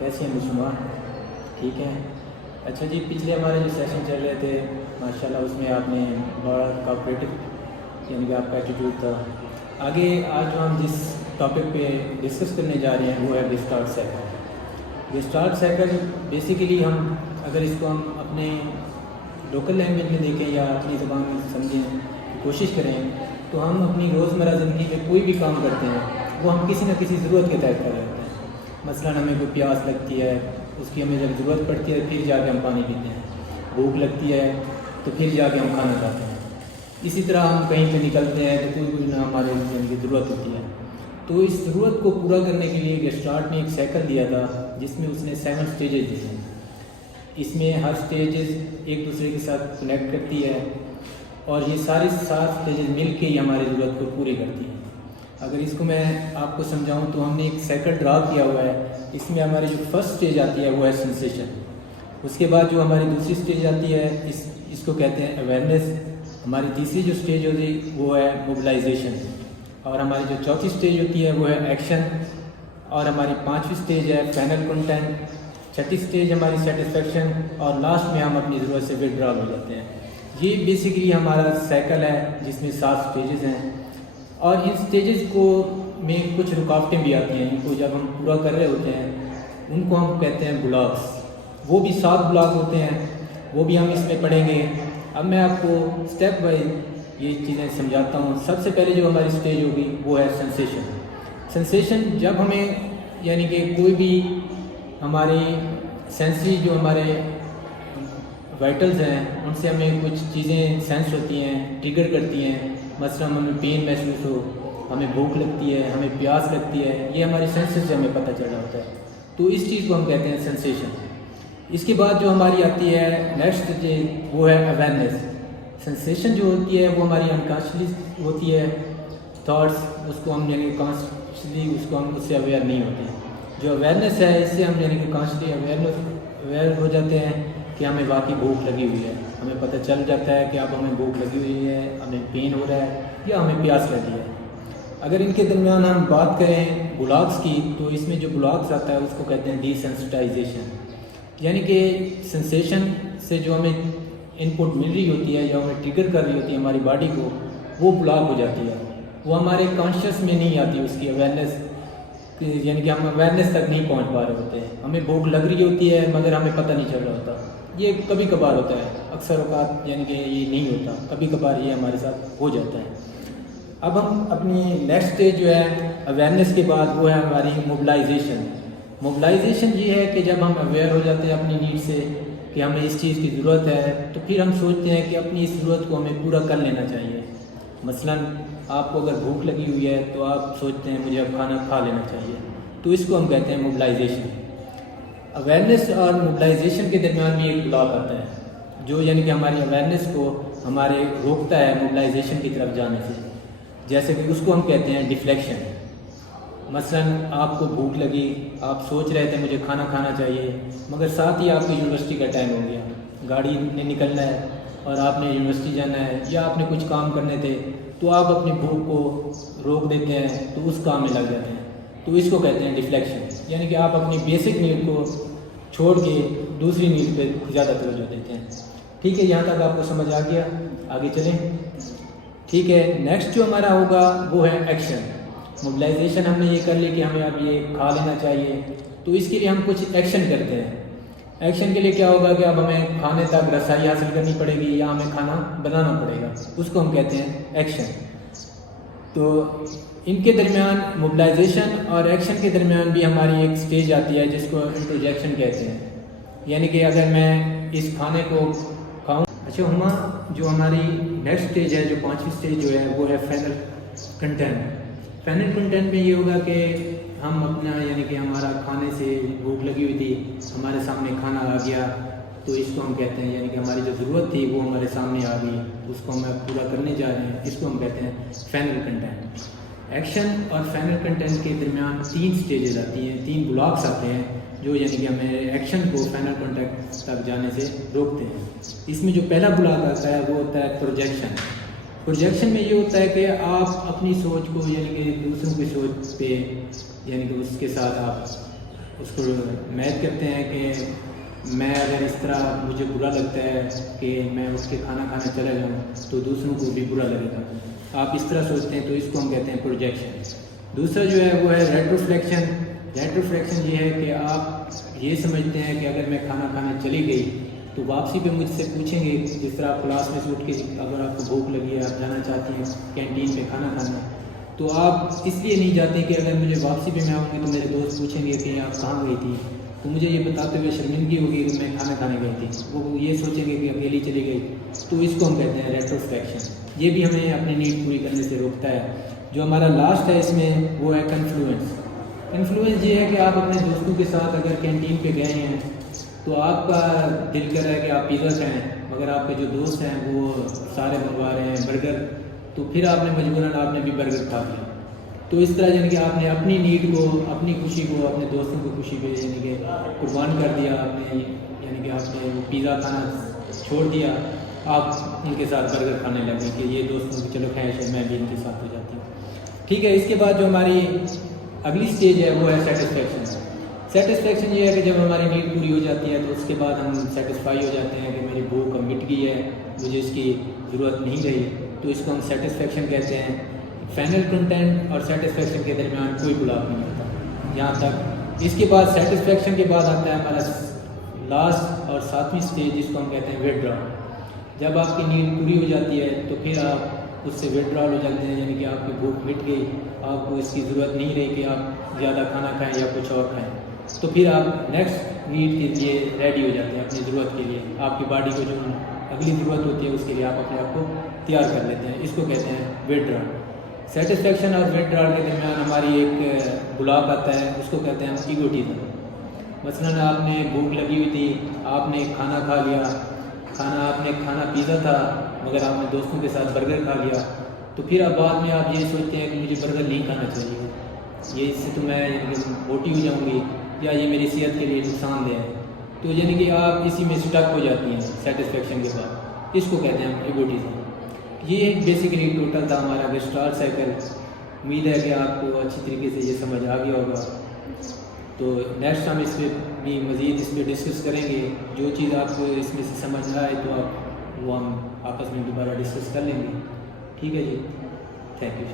کیسے ہیں شمار؟ ٹھیک ہے. اچھا جی، پچھلے ہمارے جو سیشن چل رہے تھے ماشاءاللہ اس میں آپ نے بڑا کوآپریٹو یعنی کہ آپ کا ایٹیٹیوڈ تھا. آگے آج جو ہم جس ٹاپک پہ ڈسکس کرنے جا رہے ہیں وہ ہے restart cycle. Restart cycle basically ہم اگر اس کو ہم اپنے لوکل لینگویج میں دیکھیں یا اپنی زبان میں سمجھیں کوشش کریں تو ہم اپنی روزمرہ زندگی میں کوئی بھی کام کرتے ہیں وہ ہم کسی نہ کسی ضرورت کے تحت کر رہے ہوتے ہیں. مثلاً ہمیں کوئی پیاس لگتی ہے، اس کی ہمیں جب ضرورت پڑتی ہے پھر جا کے ہم پانی پیتے ہیں. بھوک لگتی ہے تو پھر جا کے ہم کھانا کھاتے ہیں. اسی طرح ہم کہیں پہ نکلتے ہیں تو کوئی نہ ہمارے کی ضرورت ہوتی ہے. تو اس ضرورت کو پورا کرنے کے لیے ریسٹارٹ نے ایک سائیکل دیا تھا جس میں اس نے 7 اسٹیجز دیے ہیں. اس میں ہر اسٹیجز ایک دوسرے کے ساتھ کنیکٹ کرتی ہے اور یہ ساری 7 اسٹیجز مل کے ہی ہماری ضرورت کو پوری کرتی ہیں. اگر اس کو میں آپ کو سمجھاؤں تو ہم نے ایک سائیکل ڈرا کیا ہوا ہے. اس میں ہماری جو فرسٹ اسٹیج آتی ہے وہ ہے سینسیشن. اس کے بعد جو ہماری دوسری اسٹیج آتی ہے اس کو کہتے ہیں اویئرنیس. ہماری تیسری جو اسٹیج ہوتی ہے وہ ہے موبلائزیشن. اور ہماری جو چوتھی اسٹیج ہوتی ہے وہ ہے ایکشن. اور ہماری 5ویں اسٹیج ہے فائنل کنٹینٹ. 6تھی اسٹیج ہماری سیٹسفیکشن. اور لاسٹ میں ہم اپنی ضرورت سے وڈرا ہو جاتے ہیں. یہ بیسیکلی ہمارا سائیکل ہے جس میں 7 اسٹیجز ہیں. اور ان اسٹیجز کو میں کچھ رکاوٹیں بھی آتی ہیں. ان کو جب ہم پورا کر رہے ہوتے ہیں ان کو ہم کہتے ہیں بلاکس. وہ بھی 7 بلاک ہوتے ہیں، وہ بھی ہم اس میں پڑھیں گے. اب میں آپ کو اسٹیپ وائز یہ چیزیں سمجھاتا ہوں. سب سے پہلے جو ہماری اسٹیج ہوگی وہ ہے سینسیشن. سینسیشن جب ہمیں یعنی کہ کوئی بھی ہماری سینسری جو ہمارے وائٹلز ہیں ان سے ہمیں کچھ چیزیں سینس ہوتی ہیں، ٹریگر کرتی ہیں. مثلا ہمیں پین محسوس ہو، ہمیں بھوک لگتی ہے، ہمیں پیاس لگتی ہے، یہ ہماری سینسز سے ہمیں پتہ چل رہا ہوتا ہے. تو اس چیز کو ہم کہتے ہیں سینسیشن. اس کے بعد جو ہماری آتی ہے نیکسٹ چیز وہ ہے اویئرنیس. سینسیشن جو ہوتی ہے وہ ہماری انکانشیس ہوتی ہے. تھاٹس اس کو ہم یعنی کانشیسلی اس کو ہم اس سے اویئر نہیں ہوتے ہیں. جو اویئرنیس ہے اس سے ہم یعنی کہ کانشیسلی اویئر ہو جاتے ہیں کہ ہمیں واقعی بھوک لگی ہوئی ہے. ہمیں پتہ چل جاتا ہے کہ اب ہمیں بھوک لگی ہوئی ہے، ہمیں پین ہو رہا ہے یا ہمیں پیاس لگی ہے. اگر ان کے درمیان ہم بات کریں بلاکس کی تو اس میں جو بلاکس آتا ہے اس کو کہتے ہیں ڈی سینسٹائزیشن. یعنی کہ سینسیشن سے جو ہمیں ان پٹ مل رہی ہوتی ہے یا ہمیں ٹریگر کر رہی ہوتی ہے ہماری باڈی کو، وہ بلاک ہو جاتی ہے. وہ ہمارے کانشیس میں نہیں آتی اس کی اویئرنیس، یعنی کہ ہم اویئرنیس تک نہیں پہنچ پا رہے ہوتے ہیں. ہمیں بھوک لگ رہی ہوتی ہے مگر ہمیں پتہ نہیں چل رہا ہوتا. یہ کبھی کبھار ہوتا ہے، اکثر اوقات یعنی کہ یہ نہیں ہوتا. کبھی کبھار یہ ہمارے ساتھ ہو جاتا ہے. اب ہم اپنی نیکسٹ اسٹیج جو ہے اویئرنیس کے بعد وہ ہے ہماری موبلائزیشن. موبلائزیشن یہ ہے کہ جب ہم اویئر ہو جاتے ہیں اپنی نیڈ سے کہ ہمیں اس چیز کی ضرورت ہے تو پھر ہم سوچتے ہیں کہ اپنی اس ضرورت کو ہمیں پورا کر لینا چاہیے. مثلا آپ کو اگر بھوک لگی ہوئی ہے تو آپ سوچتے ہیں مجھے اب کھانا کھا لینا چاہیے. تو اس کو ہم کہتے ہیں موبلائزیشن. اویئرنیس اور موبلائزیشن کے درمیان بھی ایک بلاک آتا ہے جو یعنی کہ ہماری اویئرنیس کو ہمارے روکتا ہے موبلائزیشن کی طرف جانے سے. جیسے کہ اس کو ہم کہتے ہیں ڈیفلیکشن. مثلا آپ کو بھوک لگی، آپ سوچ رہے تھے مجھے کھانا کھانا چاہیے مگر ساتھ ہی آپ کو یونیورسٹی کا ٹائم ہو گیا، گاڑی نے نکلنا ہے اور آپ نے یونیورسٹی جانا ہے یا آپ نے کچھ کام کرنے تھے تو آپ اپنی بھوک کو روک دیتے ہیں تو اس کام میں لگ جاتے ہیں. تو اس کو کہتے ہیں ڈیفلیکشن. یعنی کہ آپ اپنی بیسک نیڈ کو چھوڑ کے دوسری نیڈ پہ زیادہ توجہ دیتے ہیں. ٹھیک ہے، یہاں تک آپ کو سمجھ آ گیا؟ آگے چلیں. ٹھیک ہے، نیکسٹ جو ہمارا ہوگا وہ ہے ایکشن. موبلائزیشن ہم نے یہ کر لی کہ ہمیں اب یہ کھا لینا چاہیے تو اس کے لیے ہم کچھ ایکشن کرتے ہیں. ایکشن کے لیے کیا ہوگا کہ اب ہمیں کھانے تک رسائی حاصل کرنی پڑے گی یا ہمیں کھانا بنانا پڑے گا. اس کو ہم کہتے ہیں ایکشن. تو ان کے درمیان موبلائزیشن اور ایکشن کے درمیان بھی ہماری ایک سٹیج آتی ہے جس کو انٹروجیکشن کہتے ہیں. یعنی کہ اگر میں اس کھانے کو کھاؤں. اچھا ہما جو ہماری نیکسٹ سٹیج ہے، جو 5ویں سٹیج جو ہے وہ ہے فائنل کنٹینٹ. فائنل کنٹینٹ میں یہ ہوگا کہ ہم اپنا یعنی کہ ہمارا کھانے سے بھوک لگی ہوئی تھی، ہمارے سامنے کھانا آ گیا تو اس کو ہم کہتے ہیں یعنی کہ ہماری جو ضرورت تھی وہ ہمارے سامنے آ گئی، اس کو ہم پورا کرنے جا رہے ہیں. اس کو ہم کہتے ہیں فائنل کنٹینٹ. ایکشن اور فائنل کنٹینٹ کے درمیان 3 سٹیجز آتی ہیں، 3 بلاکس آتے ہیں جو یعنی کہ ہمیں ایکشن کو فائنل کنٹینٹ تک جانے سے روکتے ہیں. اس میں جو پہلا بلاک آتا ہے وہ ہوتا ہے پروجیکشن. پروجیکشن میں یہ ہوتا ہے کہ آپ اپنی سوچ کو یعنی کہ دوسروں کی سوچ پہ یعنی کہ اس کے ساتھ آپ اس کو میچ کرتے ہیں کہ میں اگر اس طرح مجھے برا لگتا ہے کہ میں اٹھ کے کھانا کھانے چلا جاؤں تو دوسروں کو بھی برا لگے گا، آپ اس طرح سوچتے ہیں، تو اس کو ہم کہتے ہیں پروجیکشن۔ دوسرا جو ہے وہ ہے ریٹروفلیکشن۔ ریٹروفلیکشن یہ ہے کہ آپ یہ سمجھتے ہیں کہ اگر میں کھانا کھانے چلی گئی تو واپسی پہ مجھ سے پوچھیں گے، جس طرح آپ کلاس میں سے اٹھ کے اگر آپ کو بھوک لگی ہے، آپ جانا چاہتی ہیں کینٹین پہ کھانا کھانا، تو آپ اس لیے نہیں جاتے کہ اگر مجھے واپسی پہ میں آؤں گی تو میرے دوست پوچھیں گے کہ آپ کہاں گئی تھی، تو مجھے یہ بتاتے ہوئے شرمندگی ہوگی کہ میں کھانا کھانے گئی تھی، وہ یہ سوچیں گے کہ اکیلی چلی گئی، تو اس کو ہم کہتے ہیں ریٹروفلیکشن۔ یہ بھی ہمیں اپنی نیڈ پوری کرنے سے روکتا ہے۔ جو ہمارا لاسٹ ہے اس میں وہ ہے کنفلوئنس۔ کنفلوئنس یہ ہے کہ آپ اپنے دوستوں کے ساتھ اگر کینٹین پہ گئے ہیں تو آپ کا دل کر رہا ہے کہ آپ پیزا کھائیں، مگر آپ کے جو دوست ہیں وہ سارے منگوا رہے ہیں برگر، تو پھر آپ نے مجبوراً آپ نے بھی برگر کھا لیا۔ تو اس طرح یعنی کہ آپ نے اپنی نیڈ کو، اپنی خوشی کو اپنے دوستوں کی خوشی پہ یعنی کہ قربان کر دیا آپ نے، یعنی کہ آپ نے وہ پیزا کھانا چھوڑ دیا، آپ ان کے ساتھ برگر کھانے لگے کہ یہ دوستوں کی چلو خیر ہے میں بھی ان کے ساتھ ہو جاتی ہوں، ٹھیک ہے۔ اس کے بعد جو ہماری اگلی سٹیج ہے وہ ہے سیٹسفیکشن۔ سیٹسفیکشن یہ ہے کہ جب ہماری نیڈ پوری ہو جاتی ہے تو اس کے بعد ہم سیٹسفائی ہو جاتے ہیں کہ میری بھوک اب مٹ گئی ہے، مجھے اس کی ضرورت نہیں رہی، تو اس کو ہم سیٹسفیکشن کہتے ہیں۔ فائنل کنٹینٹ اور سیٹسفیکشن کے درمیان کوئی گلاف نہیں ہوتا یہاں تک۔ اس کے بعد سیٹسفیکشن کے بعد آتا ہے ہمارا لاسٹ اور ساتویں سٹیج، جس کو ہم کہتے ہیں ویڈ ڈرا۔ جب آپ کی نیڈ پوری ہو جاتی ہے تو پھر آپ اس سے ویڈرال ہو جاتے ہیں، یعنی کہ آپ کی بھوک مٹ گئی، آپ کو اس کی ضرورت نہیں رہی کہ آپ زیادہ کھانا کھائیں یا کچھ اور کھائیں، تو پھر آپ نیکسٹ نیڈ کے لیے ریڈی ہو جاتے ہیں، اپنی ضرورت کے لیے، آپ کی باڈی کو جو اگلی ضرورت ہوتی ہے اس کے لیے آپ اپنے آپ کو تیار کر لیتے ہیں، اس کو کہتے ہیں ویڈرال۔ سیٹسفیکشن اور ویڈرال کے درمیان ہماری ایک بلاک آتا ہے، اس کو کہتے ہیں ایگوٹیزم۔ مثلاً آپ نے بھوک لگی ہوئی تھی، آپ نے کھانا کھا لیا، آپ نے کھانا پیزا تھا مگر آپ نے دوستوں کے ساتھ برگر کھا لیا، تو پھر اب بعد میں آپ یہ سوچتے ہیں کہ مجھے برگر نہیں کھانا چاہیے، یہ اس سے تو میں موٹی ہو جاؤں گی یا یہ میری صحت کے لیے نقصان دہ ہے، تو یعنی کہ آپ اسی میں اسٹک ہو جاتی ہیں سیٹسفیکشن کے بعد، اس کو کہتے ہیں ایگوٹیزم۔ یہ بیسیکلی ٹوٹل تھا ہمارا گسٹالٹ سائیکل۔ امید ہے کہ آپ کو اچھی طریقے سے یہ سمجھ آ گیا ہوگا، تو نیکسٹ ہم اس پہ بھی مزید اس پہ ڈسکس کریں گے، جو چیز آپ کو اس میں سے سمجھ نہ آئے تو آپ وہ ہم آپس میں دوبارہ ڈسکس کر لیں گے، ٹھیک ہے جی، تھینک یو۔